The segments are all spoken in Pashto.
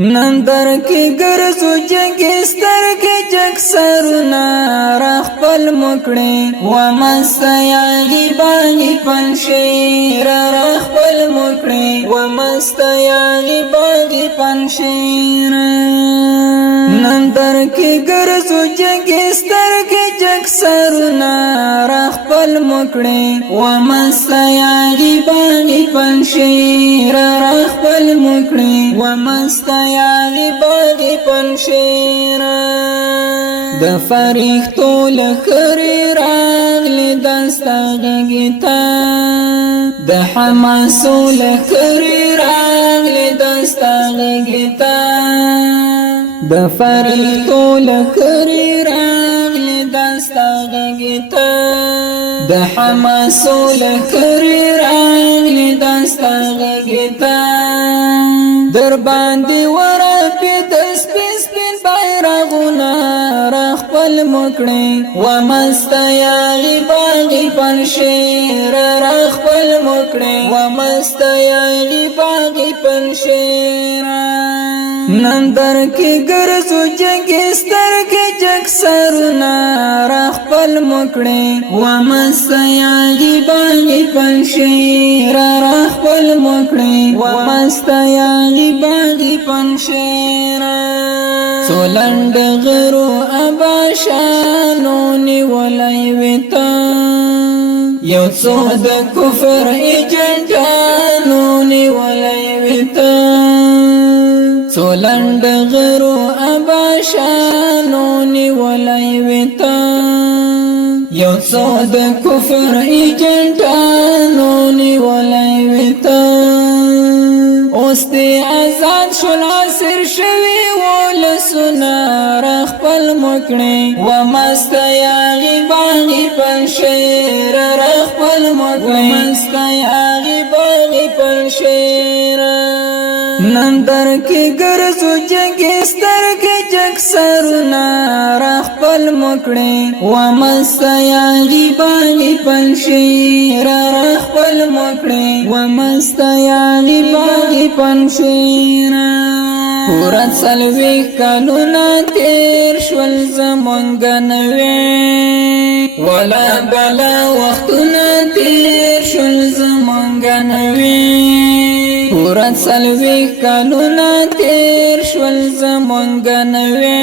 نندر کی گرزو جگی سترگی جگ سرونا رخپل مکڑی ومستیاغی باغی پنشیر رخپل مکڑی ومستیاغی باغی پنشیر نندر کی گرزو جگی سترگی جگ سرونا رخپل مکڑی ومستیاغی باغی پنشیر رخپل مکڑی ومستیاغی باغی پنشیرا د فرښتو لخرې راغلې دستا غږیتا د حماسو لخرې راغلې دستا غږیتا د فرښتو لخرې راغلې دستا غږیتا د حماسو لخرې راغلې دستا غږیتا در باندې ورپې د سپین سپین بیرغونه رخپل مکړې ومستیاغي باغي پنشیر رخپل مکړې ومستیاغي باغي پنشیر نندر کې ګرځو جګې سترګې جګ سرونه رخپل مکړې ومستیاغي باغي پنشیر رخپل مکړې ومستیاغي باغی پنشیر سولند غرو اباشانو نیولی ویتا یو څو د کفر ایجنټانو نیولی ویتا سولند غرو اباشانو نیولی ویتا یو څو د کفر ایجنټانو نیولی ویتا اوس دی آزاد شول عصر شوی ولسونه رخپل مکړې ومستیاغي باغي پنشیر رخپل مکړې ومستیاغي باغي پنشیر نندر کې ګرځو جګې سترګې جګ سرونه رخپل مکړې ومستیاغي باغي پنشیر رخپل مکړې ومستیاغي باغي پنشیر پورا سلوی کلونه تیر شول زمونږ نوې ولا بلا وختونه تیر شول زمونږ نوې پورا سلوی کلونه تیر شول زمونږ نوې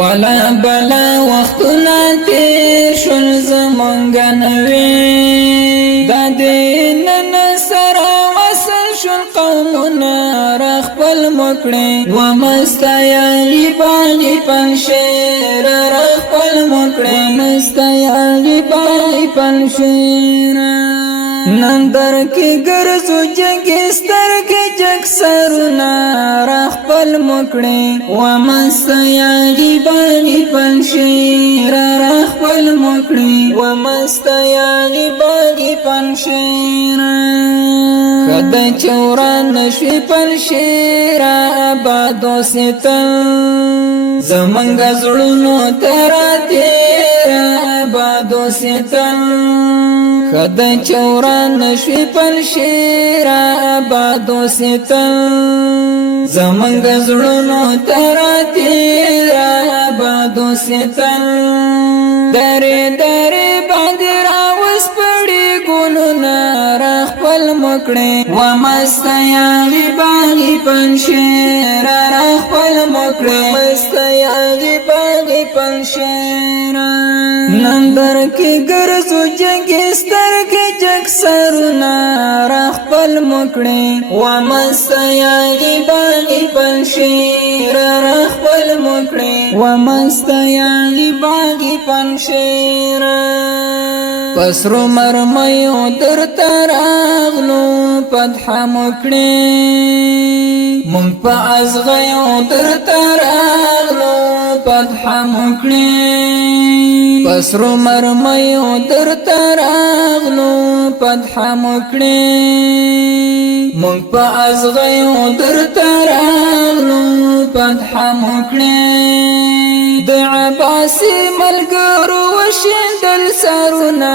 ولا بلا وختونه تیر شول زمونږ نوې دا دې نن سره وصل شول قومونه رخپل مکړې ومستیاغي باغي پنشیر رخپل مکړې ومستیاغي باغي پنشیر نندر کې ګرځو جګې سترګې جګ سرونه رخپل مکړې ومستیاغي باغي پنشیر رخپل مکړې ومستیاغي باغي پنشیر کده چوران نشوی پنشیر آبادو ستل زمنګ زړونو ترا تیر آبادو ستل کده چوران نشوی پنشیر آبادو ستل زمنګ زړونو ترا تیر آبادو ستل درې درې باندې راوس پړې ګلونه رخپل مکړې ومستیاغي باغي پنشیر رخپل مکړې ومستیاغي باغي پنشیر نندر کې ګرځو جګې سترګې جګ سرونه رخپل مکړې ومستیاغي باغي پنشیر رخپل مکړې ومستیاغي باغي پنشیر پسرو مرمیو در تراغلو پدح مکړې مونږ په ازغیو در تراغلو پدح مکړې پسرو مرمیو در تراغلو پدح مکړې مونږ په ازغیو در تراغلو فتح مکړې د عباسي ملګرو وشیندل سرونه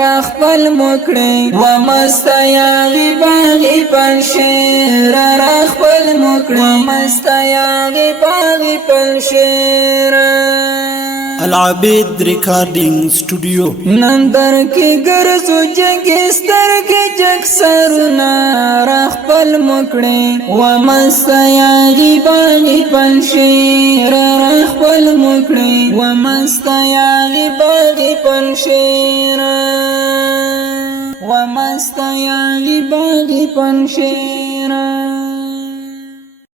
را خپل مکړې و مستیاغي باغي پنشیر را خپل مکړې مستیاغي باغي پنشیر العابد ریکارډینګ سټوډیو نندر کې ګرځو جګستر کې جګ سرونه را خپل مکړې و مستیاغي باغي پنشیر را خپل مکړې و مستیاغي باغي پنشیر و مستیاغي باغي پنشیر